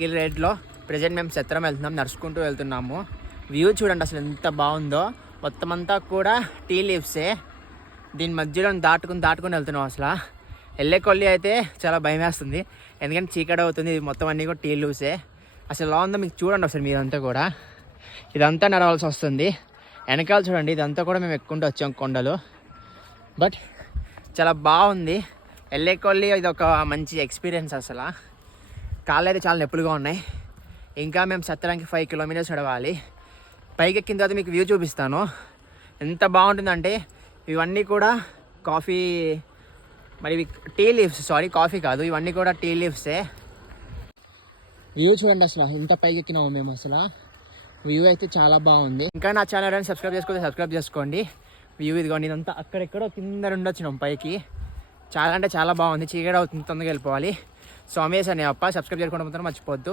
Hill రైడ్లో present మేము సత్రం వెళ్తున్నాం, నడుచుకుంటూ వెళ్తున్నాము. వ్యూ చూడండి అసలు ఎంత బాగుందో. మొత్తం అంతా కూడా టీ లీవ్సే. దీని మధ్యలో దాటుకుని వెళ్తున్నాం. అసలు వెళ్ళే కొల్లి అయితే చాలా భయం వేస్తుంది, ఎందుకంటే చీకటి అవుతుంది. ఇది మొత్తం అన్నీ కూడా టీ లీవ్సే. అసలు ఎలా ఉందో మీకు చూడండి. అసలు మీరంతా కూడా ఇదంతా నడవాల్సి వస్తుంది. వెనకాల చూడండి, ఇదంతా కూడా మేము ఎక్కుంటూ వచ్చాం కొండలు. బట్ చాలా బాగుంది వెళ్ళే కొల్లి. ఇది ఒక మంచి ఎక్స్పీరియన్స్. అసలు కాళ్ళు అయితే చాలా నొప్పులుగా ఉన్నాయి. ఇంకా మేము సత్రానికి 5 కిలోమీటర్స్ నడవాలి. పైకి ఎక్కిన తర్వాత మీకు వ్యూ చూపిస్తాను. ఎంత బాగుంటుందంటే ఇవన్నీ కూడా కాఫీ, మరి టీ లీవ్స్, సారీ కాఫీ కాదు, ఇవన్నీ కూడా టీ లీవ్సే. వ్యూ చూడండి అసలు ఎంత పైకి ఎక్కినాము మేము. అసలు వ్యూ అయితే చాలా బాగుంది. ఇంకా నా ఛానల్ సబ్స్క్రైబ్ చేసుకుంటే సబ్స్క్రైబ్ చేసుకోండి. వ్యూ ఇదిగోండి, ఇదంతా అక్కడెక్కడో కింద నుండి వచ్చినాం పైకి. చాలా అంటే చాలా బాగుంది. చీకటి అవుతుంది, తొందరగా వెళ్ళిపోవాలి. సోమేశ్ అనే అప్ప. సబ్స్క్రైబ్ చేసుకోవడం మాత్రం మర్చిపోవద్దు.